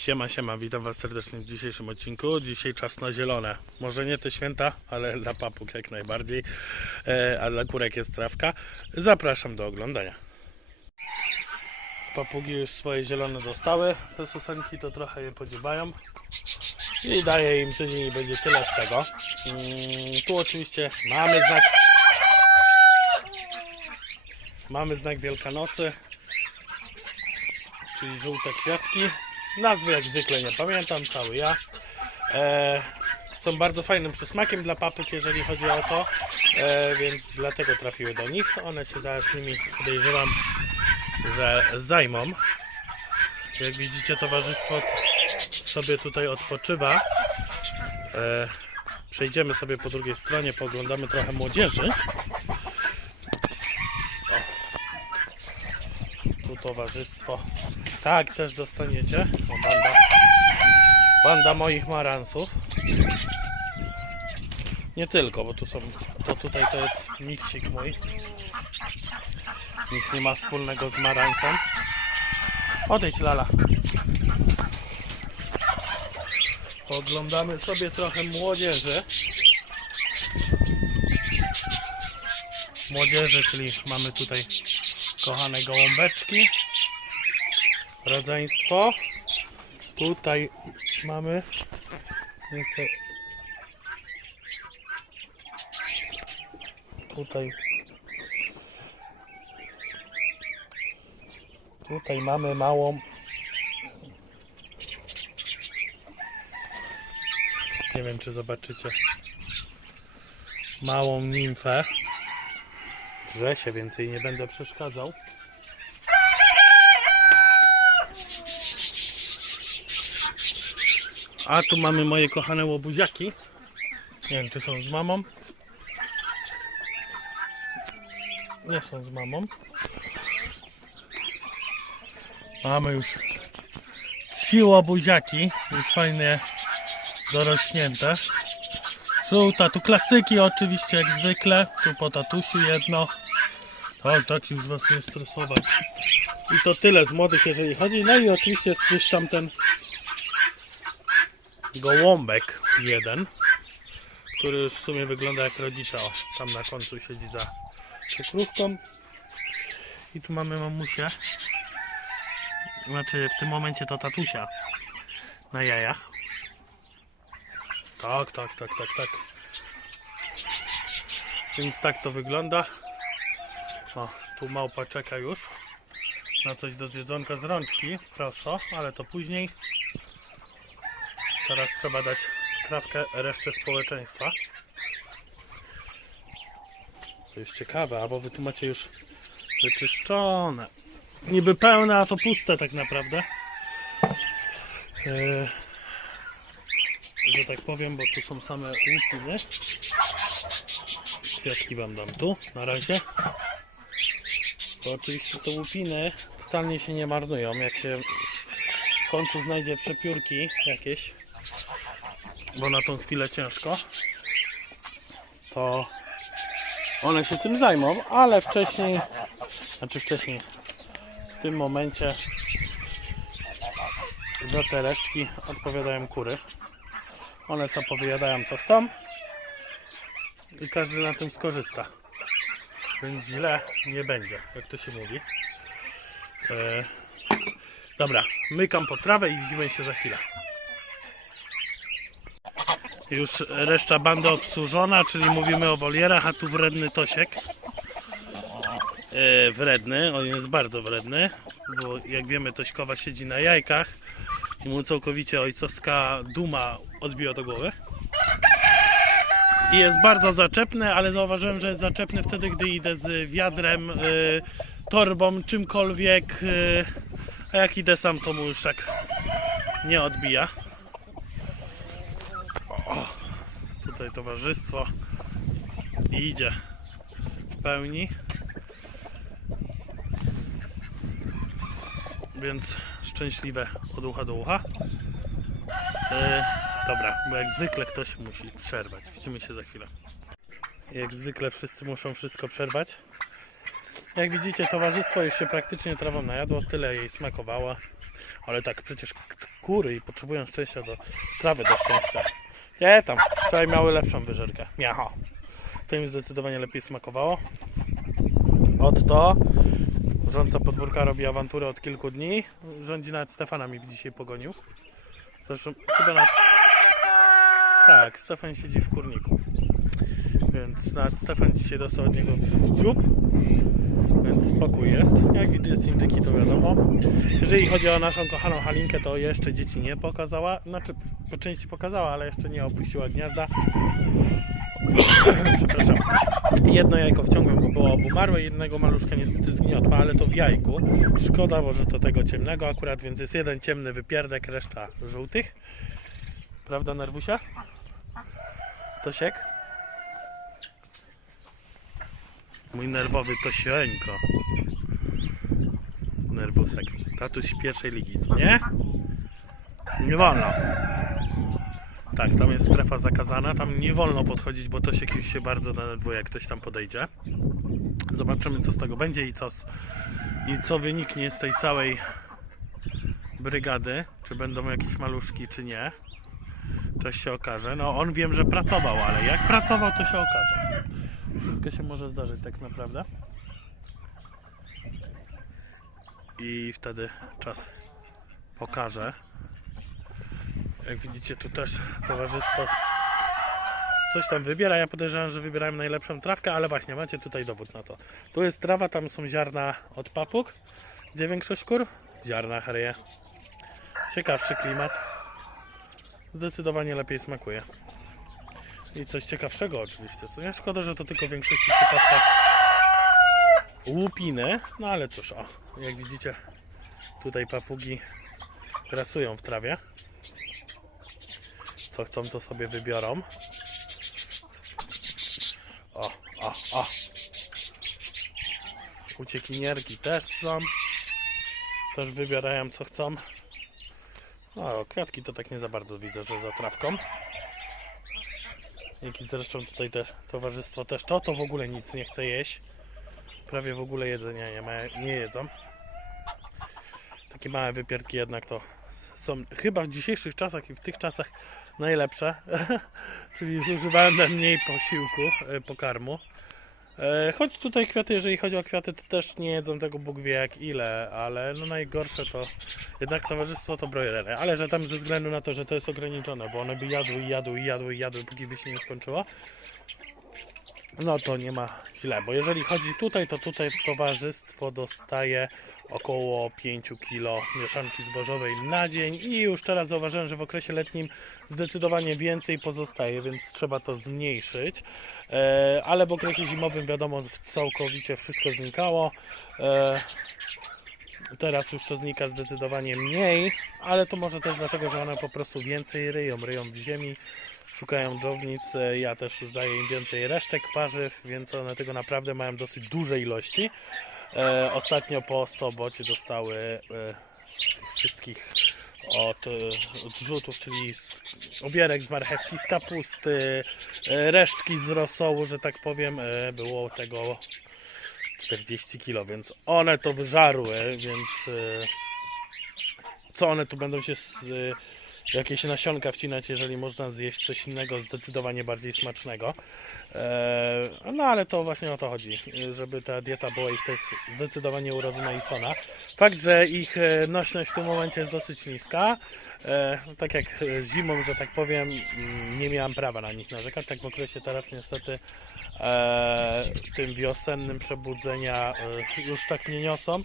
Siema, siema, witam Was serdecznie w dzisiejszym odcinku. Dzisiaj czas na zielone. Może nie te święta, ale dla papug jak najbardziej, e, a dla kurek jest trawka. Zapraszam do oglądania. Papugi już swoje zielone dostały. Te susenki to trochę je podziewają. I daję im tydzień i będzie tyle z tego. Mm, tu oczywiście mamy znak. Mamy znak Wielkanocy, czyli żółte kwiatki. Nazwy jak zwykle nie pamiętam, cały ja. E, są bardzo fajnym przysmakiem dla papug, jeżeli chodzi o to, e, więc dlatego trafiły do nich. One się zaraz nimi podejrzewam, że zajmą. Jak widzicie, towarzystwo sobie tutaj odpoczywa. E, przejdziemy sobie po drugiej stronie, pooglądamy trochę młodzieży. Towarzystwo. Tak, też dostaniecie. O, banda, banda moich maransów. Nie tylko, bo tu są. To tutaj to jest miksik mój. Nic nie ma wspólnego z maransem. Odejdź Lala. Oglądamy sobie trochę młodzieży. Młodzieży, czyli mamy tutaj kochane gołąbeczki. Rodzeństwo. Tutaj mamy nieco tutaj tutaj mamy małą nie wiem czy zobaczycie małą nimfę drze się więcej nie będę przeszkadzał A tu mamy moje kochane łobuziaki. Nie wiem, czy są z mamą. Nie są z mamą. Mamy już trzy łobuziaki. Już fajnie dorośnięte. Żółta, tu klasyki oczywiście jak zwykle. Tu po tatusiu jedno. Tak, tak, już was nie stresować. I to tyle z młodych, jeżeli chodzi. No i oczywiście jest gdzieś tam ten gołąbek jeden, który w sumie wygląda jak rodzica. O, tam na końcu siedzi za cukrówką. I tu mamy mamusię. Znaczy w tym momencie to tatusia na jajach. Tak, tak, tak, tak, tak. Więc tak to wygląda. O, tu małpa czeka już na coś do zjedzonka z rączki. Proszę, ale to później. Teraz trzeba dać trawkę reszcie społeczeństwa. To jest ciekawe, albo wy tu macie już wyczyszczone. Niby pełne, a to puste tak naprawdę. Eee, że tak powiem, bo tu są same łupiny. Kwiatki wam dam tu, na razie. Bo oczywiście te łupiny totalnie się nie marnują. Jak się w końcu znajdzie przepiórki jakieś, bo na tą chwilę ciężko, to one się tym zajmą, ale wcześniej, znaczy wcześniej, w tym momencie za te resztki odpowiadają kury. One sobie powyjadają co chcą i każdy na tym skorzysta. Więc źle nie będzie, jak to się mówi. E, dobra, mykam po trawę i widzimy się za chwilę. Już reszta bandy obsłużona, czyli mówimy o wolierach, a tu wredny Tosiek. E, wredny, on jest bardzo wredny, bo jak wiemy Tośkowa siedzi na jajkach i mu całkowicie ojcowska duma odbiła do głowy. I jest bardzo zaczepny, ale zauważyłem, że jest zaczepny wtedy, gdy idę z wiadrem, y, torbą, czymkolwiek. y, a jak idę sam, to mu już tak nie odbija. O, tutaj towarzystwo idzie w pełni. Więc szczęśliwe od ucha do ucha. E, dobra, bo jak zwykle ktoś musi przerwać. Widzimy się za chwilę. Jak zwykle wszyscy muszą wszystko przerwać. Jak widzicie, towarzystwo już się praktycznie trawą najadło, tyle jej smakowało. Ale tak przecież kury i potrzebują szczęścia do trawy do szczęścia. Nie tam, wczoraj miały lepszą wyżerkę. Miacho. To im zdecydowanie lepiej smakowało. Od to rządca podwórka robi awanturę od kilku dni. Rządzi nawet Stefana mi dzisiaj pogonił. Zresztą chyba na... Tak, Stefan siedzi w kurniku. Więc nawet Stefan dzisiaj dostał od niego dziób. Więc spokój jest. Jak widać indyki to wiadomo. Jeżeli chodzi o naszą kochaną Halinkę, to jeszcze dzieci nie pokazała. Znaczy po części pokazała, ale jeszcze nie opuściła gniazda. Przepraszam. Jedno jajko wciągłem, bo było obumarłe, jednego maluszka niestety zgniotła, ale to w jajku. Szkoda, bo że to tego ciemnego akurat, więc jest jeden ciemny wypierdek, reszta żółtych. Prawda, Nerwusia? Tosiek? Mój nerwowy Tosieńko. Nerwusek. Tatuś z pierwszej ligi, co nie? Nie wolno. Tak, tam jest strefa zakazana, tam nie wolno podchodzić, bo Tosiek już się bardzo denerwuje, jak ktoś tam podejdzie. Zobaczymy, co z tego będzie i co, i co wyniknie z tej całej brygady. Czy będą jakieś maluszki, czy nie. To się okaże. No, on wiem, że pracował, ale jak pracował, to się okaże. Wszystko się może zdarzyć tak naprawdę. I wtedy czas pokaże. Jak widzicie, tu też towarzystwo coś tam wybiera. Ja podejrzewam, że wybierałem najlepszą trawkę, ale właśnie macie tutaj dowód na to. Tu jest trawa, tam są ziarna od papug. Gdzie większość kur? W ziarnach ryje. Ciekawszy klimat. Zdecydowanie lepiej smakuje. I coś ciekawszego oczywiście. Szkoda, że to tylko w większości przypadkach łupiny. No ale cóż, o, jak widzicie, tutaj papugi grasują w trawie. Co chcą, to sobie wybiorą. O, o, o. Uciekinierki też są. Też wybierają co chcą. O, kwiatki to tak nie za bardzo widzę, że za trawką. Jaki zresztą tutaj te towarzystwo też to, to w ogóle nic nie chce jeść. Prawie w ogóle jedzenia nie, ma, nie jedzą. Takie małe wypierdki jednak to są chyba w dzisiejszych czasach i w tych czasach najlepsze. Czyli zużywają najmniej posiłku, e, pokarmu. E, Choć tutaj kwiaty, jeżeli chodzi o kwiaty, to też nie jedzą tego Bóg wie jak ile, ale no najgorsze to jednak towarzystwo to broilery. Ale że tam ze względu na to, że to jest ograniczone, bo one by jadły i jadły i jadły i jadły, póki by się nie skończyło. No to nie ma źle, bo jeżeli chodzi tutaj, to tutaj towarzystwo dostaje około 5 kg mieszanki zbożowej na dzień i już teraz zauważyłem, że w okresie letnim zdecydowanie więcej pozostaje, więc trzeba to zmniejszyć. E, ale w okresie zimowym wiadomo całkowicie wszystko znikało. E, Teraz już to znika zdecydowanie mniej, ale to może też dlatego, że one po prostu więcej ryją, ryją w ziemi, szukają dżownic. Ja też już daję im więcej resztek warzyw, więc one tego naprawdę mają dosyć duże ilości. E, ostatnio po sobocie dostały e, tych wszystkich od odrzutów, czyli obierek z marchewki, z kapusty, e, resztki z rosołu, że tak powiem, e, było tego 40 kg, więc one to wyżarły, więc e, co one tu będą się z, e, jakieś nasionka wcinać, jeżeli można zjeść coś innego zdecydowanie bardziej smacznego. E, no ale to właśnie o to chodzi, żeby ta dieta była ich też zdecydowanie urozmaicona. Fakt, że ich e, nośność w tym momencie jest dosyć niska. E, tak jak e, zimą, że tak powiem, mm, nie miałam prawa na nich narzekać. Tak w okresie teraz niestety e, tym wiosennym przebudzenia e, już tak nie niosą.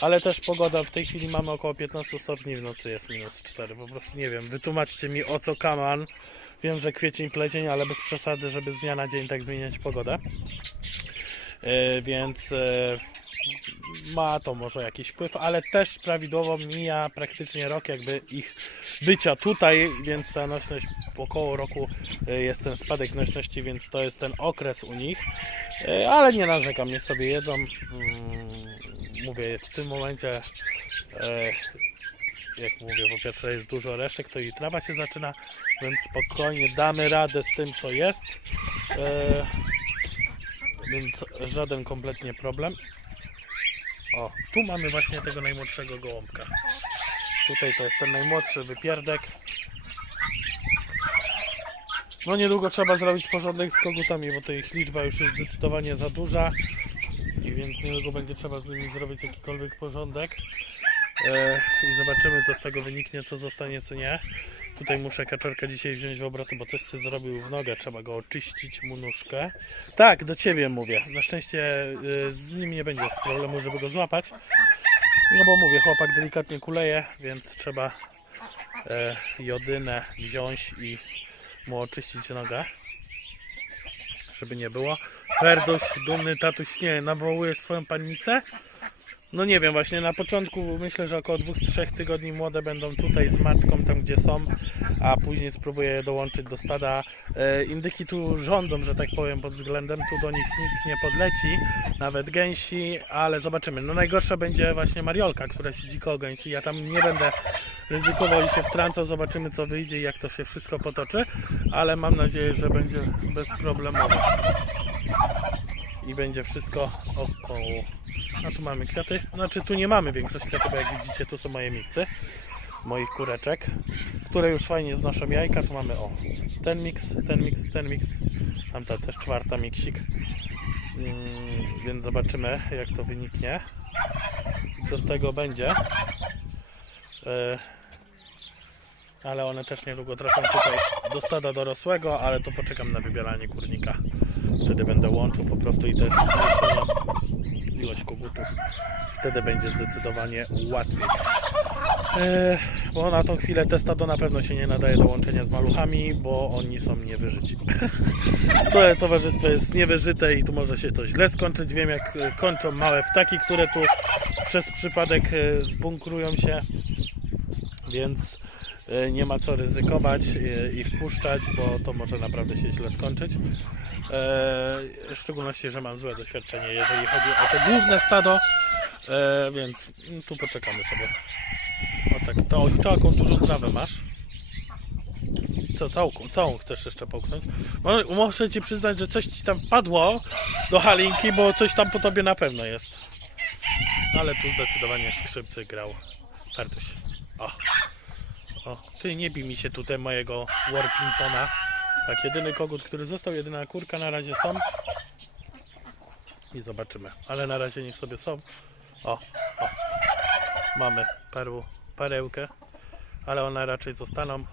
Ale też pogoda w tej chwili mamy około 15 stopni, w nocy jest minus 4. Po prostu nie wiem, wytłumaczcie mi o co kaman. Wiem, że kwiecień, plecień, ale bez przesady, żeby z dnia na dzień tak zmieniać pogodę. E, więc e, ma to może jakiś wpływ, ale też prawidłowo mija praktycznie rok jakby ich bycia tutaj, więc ta nośność około roku e, jest ten spadek nośności, więc to jest ten okres u nich. E, Ale nie narzekam, niech sobie jedzą. Mm, Mówię, w tym momencie e, jak mówię, po pierwsze jest dużo resztek, to i trawa się zaczyna, więc spokojnie damy radę z tym, co jest. Więc żaden kompletnie problem. O, tu mamy właśnie tego najmłodszego gołąbka. Tutaj to jest ten najmłodszy wypierdek. No niedługo trzeba zrobić porządek z kogutami, bo to ich liczba już jest zdecydowanie za duża. I więc niedługo będzie trzeba z nimi zrobić jakikolwiek porządek. E, I zobaczymy co z tego wyniknie, co zostanie, co nie. Tutaj muszę kaczorka dzisiaj wziąć w obroty, bo coś się zrobił w nogę. Trzeba go oczyścić mu nóżkę. Tak, do ciebie mówię. Na szczęście y, z nim nie będzie problemu, żeby go złapać. No bo mówię, chłopak delikatnie kuleje, więc trzeba e, jodynę wziąć i mu oczyścić nogę. Żeby nie było. Ferduś, dumny tatuś, nie, nawołuje swoją pannicę. No nie wiem, właśnie na początku myślę, że około 2-3 tygodni młode będą tutaj z matką, tam gdzie są, a później spróbuję dołączyć do stada. E, indyki tu rządzą, że tak powiem, pod względem, tu do nich nic nie podleci, nawet gęsi, ale zobaczymy. No najgorsza będzie właśnie Mariolka, która siedzi koło gęsi. Ja tam nie będę ryzykował i się wtrącał, zobaczymy co wyjdzie i jak to się wszystko potoczy, ale mam nadzieję, że będzie bezproblemowo i będzie wszystko około. A tu mamy kwiaty. Znaczy tu nie mamy większość kwiatów, bo jak widzicie, tu są moje miksy moich kureczek, które już fajnie znoszą jajka. Tu mamy o ten miks, ten miks, ten miks. Tamta też czwarta miksik. Mm, więc zobaczymy jak to wyniknie co z tego będzie. E, ale one też niedługo trafią tutaj do stada dorosłego, ale to poczekam na wybieranie kurnika. Wtedy będę łączył po prostu i też ilość kogutów. Wtedy będzie zdecydowanie łatwiej. E, bo na tą chwilę testa to na pewno się nie nadaje do łączenia z maluchami, bo oni są niewyżyci. to towarzystwo jest niewyżyte i tu może się to źle skończyć. Wiem jak kończą małe ptaki, które tu przez przypadek e, zbunkrują się, więc e, nie ma co ryzykować i wpuszczać, bo to może naprawdę się źle skończyć. E, w szczególności, że mam złe doświadczenie, jeżeli chodzi o to główne stado, e, więc tu poczekamy sobie. O tak, to, taką dużą trawę masz. Co, całą, całą chcesz jeszcze połknąć? Muszę ci przyznać, że coś ci tam wpadło do halinki, bo coś tam po tobie na pewno jest. Ale tu zdecydowanie skrzypcy grał. Fartuś. O. O, ty nie bij mi się tutaj mojego Warpingtona. Tak, jedyny kogut, który został, jedyna kurka na razie są. I zobaczymy. Ale na razie niech sobie są. O, o. Mamy perłu, perełkę. Ale one raczej zostaną.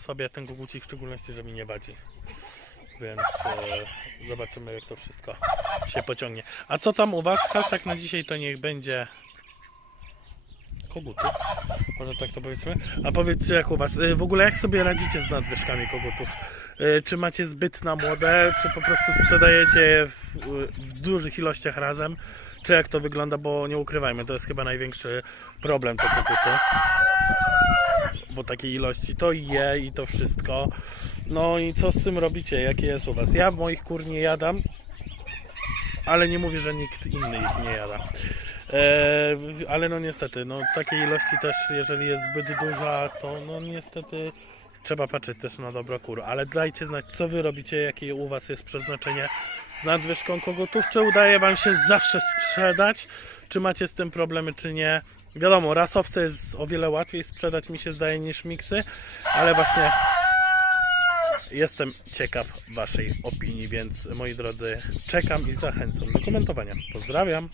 Sobie ten kogucik w szczególności, że mi nie wadzi. Więc e, zobaczymy jak to wszystko się pociągnie. A co tam u Was? Hashtag na dzisiaj to niech będzie kogutów. Może tak to powiedzmy. A powiedzcie jak u Was. Y, W ogóle jak sobie radzicie z nadwyżkami kogutów? Y, Czy macie zbyt na młode, czy po prostu sprzedajecie je w, w dużych ilościach razem? Czy jak to wygląda, bo nie ukrywajmy, to jest chyba największy problem te koguty. Bo takiej ilości to je i to wszystko. No i co z tym robicie? Jakie jest u Was? Ja w moich kur nie jadam, ale nie mówię, że nikt inny ich nie jada. E, ale no niestety, no takiej ilości też, jeżeli jest zbyt duża, to no niestety trzeba patrzeć też na dobro kur. Ale dajcie znać, co wy robicie, jakie u was jest przeznaczenie z nadwyżką kogutów, czy udaje wam się zawsze sprzedać, czy macie z tym problemy, czy nie. Wiadomo, rasowce jest o wiele łatwiej sprzedać, mi się zdaje, niż miksy, ale właśnie jestem ciekaw waszej opinii, więc moi drodzy, czekam i zachęcam do komentowania. Pozdrawiam!